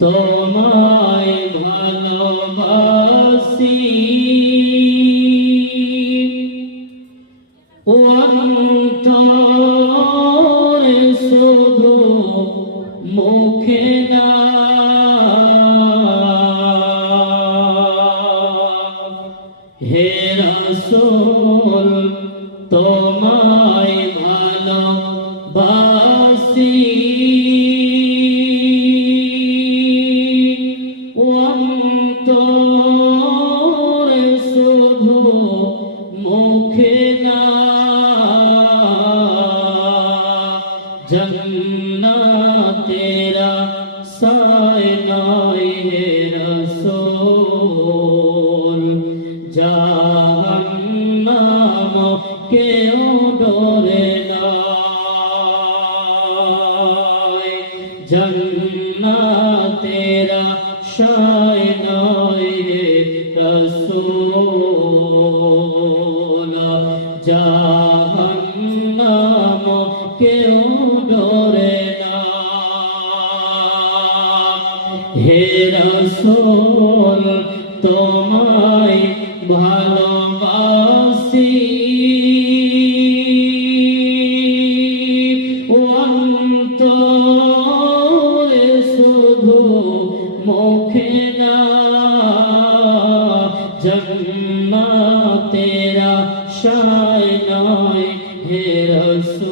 তোমায় ভালোবাসি অন্তরে শুধু মুখে না হে রাসূল তোমায় ভালোবাসি অন্তরে শুধু মুখে না জন্নতেরা সায় নয় হে রাসূল জাহান্নাম কেউ ডরে না জন্নতেরা সায় নয় হে রাসূল জাহান্নাম কেউ ডরে না হে রাসূল তোমায় ভালোবাসি অন্তরে শুধু মুখে না জন্নতেরা সায় নয় হে রাসূল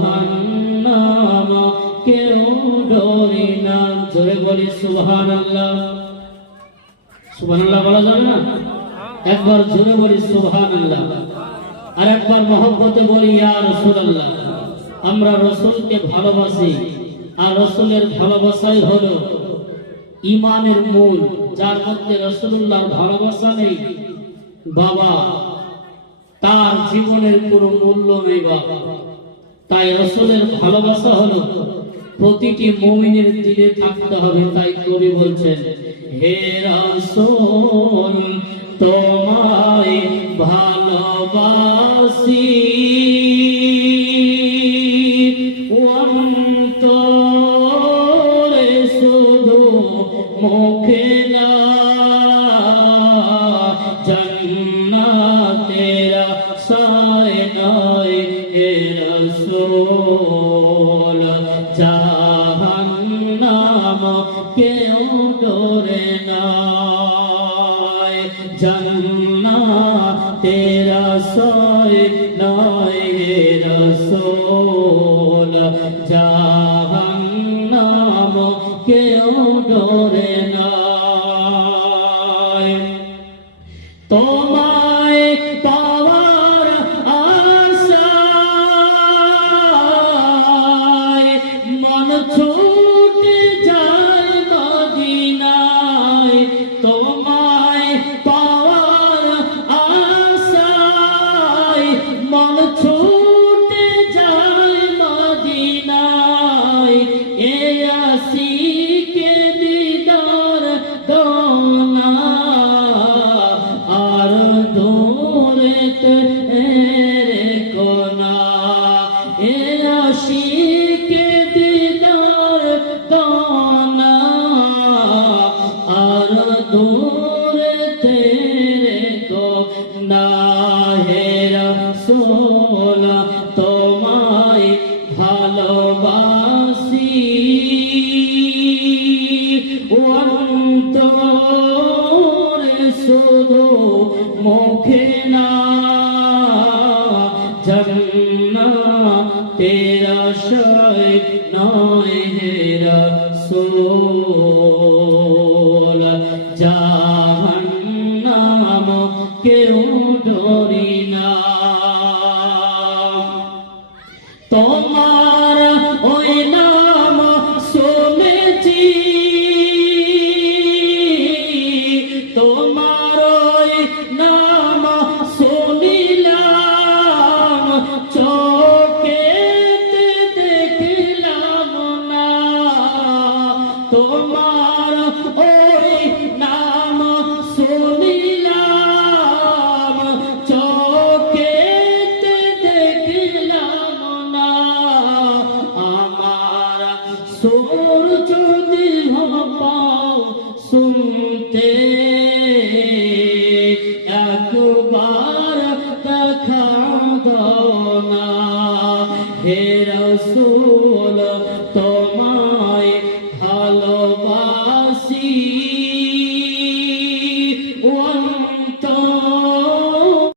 জাহান্নাম কেউ ডরে না জোরে বলি সুবহানাল্লাহ সুবহানাল্লাহ বলা যাবে না একবার জোরে বলি সুবহানাল্লাহ আর একবার মহব্বতে বলি ইয়া রাসূলুল্লাহ আমরা রাসূলকে ভালোবাসি আর রাসূলের ভালোবাসাই হলো ঈমানের মূল যার মধ্যে রাসূলুল্লাহর ভালোবাসা নেই বাবা তার জীবনের কোনো মূল্য নেই বাবা তাই রাসূলের ভালোবাসা হলো প্রতিটি মুমিনের দিলে থাকতে হবে তাই কবি বলছেন হে রাসূল তোমায় ভালোবাসি অন্তরে শুধু মুখে না জন্নতেরা সায় নয় হে রাসূল জাহান্নাম কেউ ডরে না জন্নতেরা সায় নয় হে রাসূল জাহান্নাম কেউ ডরে না তোমায় পাওয়ার আশায় মন ছুটে যায় মদিনায় তোমায় পাওয়ার আশায় মন ছুটে যায় মদিনায় এ আশিকে দিদার দোনা আর দূরে তেরে কোনা এ আশিকে দিদার দোনা আর দূরে তেরে কোনা হে রাসূল তোমায় ভালোবাসি অন্তরে শুধু মুখে না জন্নতেরা সায় নয় হে রাসূল জাহান্নাম কেউ ডরি না তোমার ওই নাম শুনেছি তোমার ওই নাম শুনিলাম চোখে দেখলাম না হে রাসূল তোমায় ভালোবাসি